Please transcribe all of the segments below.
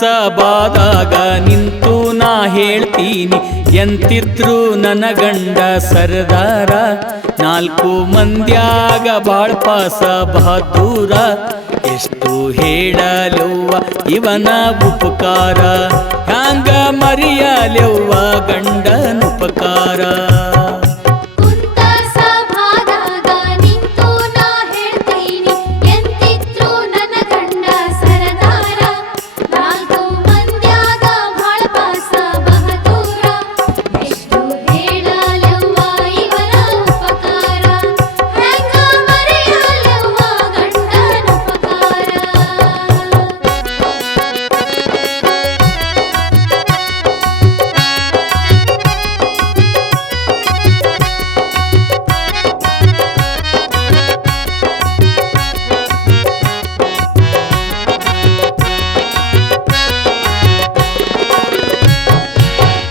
ಸಭಾದಾಗ ನಿಂತು ನಾ ಹೇಳ್ತೀನಿ, ಎಂತಿದ್ರು ನನ್ನ ಗಂಡ ಸರದಾರ. 4 ಮಂದ್ಯಾಗ ಬಾಳ್ ಪಾಸ ಬಹದ್ದೂರ, ಎಷ್ಟು ಹೇಳಲೆವ್ವ ಇವನ ಉಪಕಾರ, ಹ್ಯಾಂಗ ಮರಿಯಲೆವ್ವ ಗಂಡನ ಉಪಕಾರ.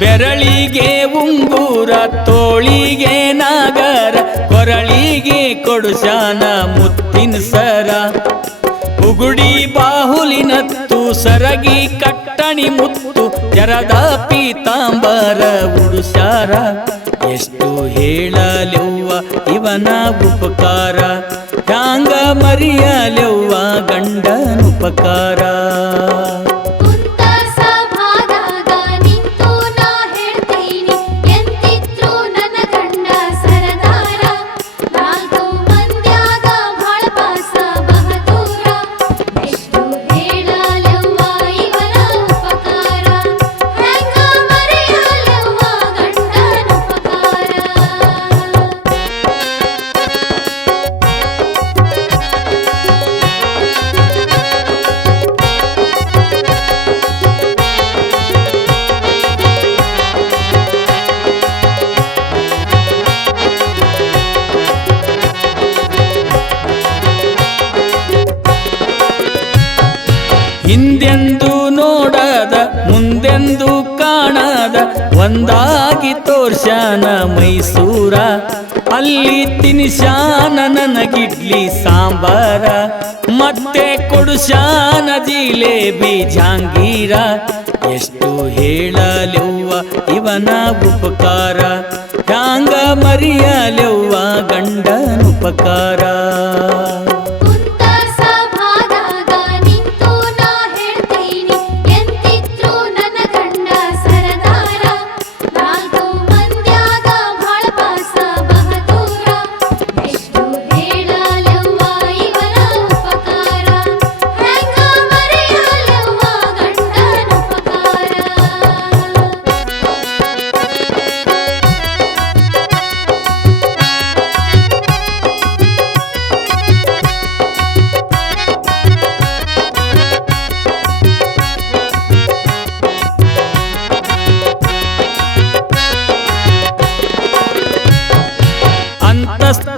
ಬೆರಳಿಗೆ ಉಂಗುರ, ತೋಳಿಗೆ ನಾಗರ, ಕೊರಳಿಗೆ ಕೊಡುಶಾನ ಮುತ್ತಿನ ಸರ, ಉಗುಡಿ ಬಾಹುಲಿನತ್ತು ಸರಗಿ ಕಟ್ಟಣಿ ಮುತ್ತು, ಜರದ ಪೀತಾಂಬರ ಉಡುಸಾರ. ಎಷ್ಟು ಹೇಳಲೆವ್ವ ಇವನ ಉಪಕಾರ, ಹ್ಯಾಂಗ ಮರಿಯಲೆವ್ವ ಗಂಡನ ಉಪಕಾರ. ಹಿಂದೆಂದು ನೋಡದ ಮುಂದೆಂದು ಕಾಣದ, ಒಂದಾಗಿ ತೋರ್ಸ್ಯಾನ ಮೈಸೂರ, ಅಲ್ಲಿ ತಿನಿಶಾನ ನನಗಿಡ್ಲಿ ಸಾಂಬಾರ, ಮತ್ತೆ ಕೊಡುಶಾನ ಜಿಲೇಬಿ ಜಾಂಗೀರ. ಎಷ್ಟು ಹೇಳಲೆವ್ವ ಇವನ ಉಪಕಾರ, ಹ್ಯಾಂಗ ಮರಿಯಲೆವ್ವ ಗಂಡನ ಉಪಕಾರ.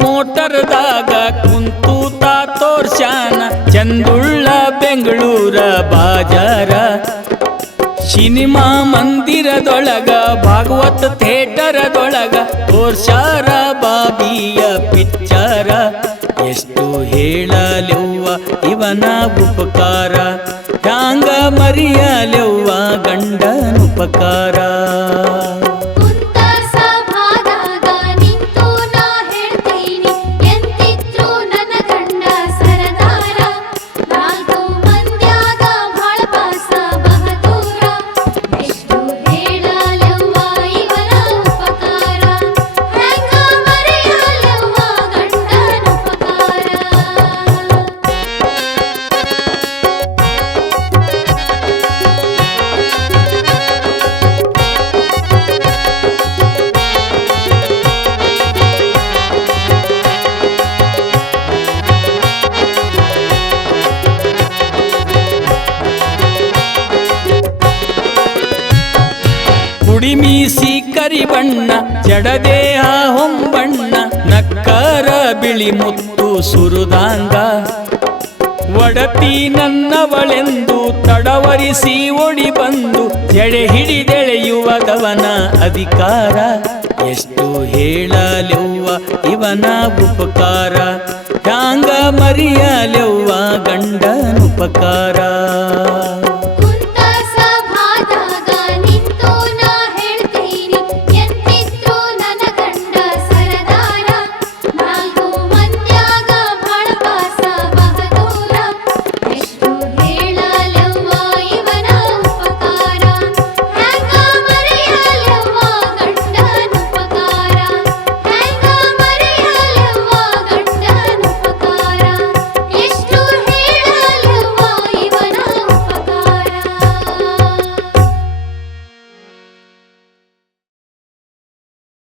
ಮೋಟರ್ದಾಗ ಕುಂತು ತಾ ತೋರ್ಸ್ಯಾನ ಚಂದುಳ್ಳ ಬೆಂಗಳೂರ ಬಾಜಾರ, ಸಿನಿಮಾ ಮಂದಿರದೊಳಗ ಭಾಗವತ ಥಿಯೇಟರದೊಳಗ ತೋರ್ಸ್ಯಾರ ಬಾಬಿಯ ಪಿಕ್ಚರ. ಎಷ್ಟು ಹೇಳಲೆವ್ವ ಇವನ ಉಪಕಾರ, ಹ್ಯಾಂಗ ಮರಿಯಲೆವ್ವ ಗಂಡನ ಉಪಕಾರ. ಕುಡಿಮೀಸಿ ಕರಿಬಣ್ಣ, ಜಡದೇಹ ಹೊಂಬಣ್ಣ, ನಕ್ಕರ ಬಿಳಿ ಮುತ್ತು ಸುರುದಾಂಗ, ಒಡತಿ ನನ್ನವಳೆಂದು ತಡವರಿಸಿ ಓಡಿ ಬಂದು ಜಡೆ ಹಿಡಿದೆಳೆಯುವದವನ ಅಧಿಕಾರ. ಎಷ್ಟು ಹೇಳಲೆವ್ವ ಇವನ ಉಪಕಾರ, ಹ್ಯಾಂಗ ಮರಿಯಲೆವ್ವ ಗಂಡನ ಉಪಕಾರ.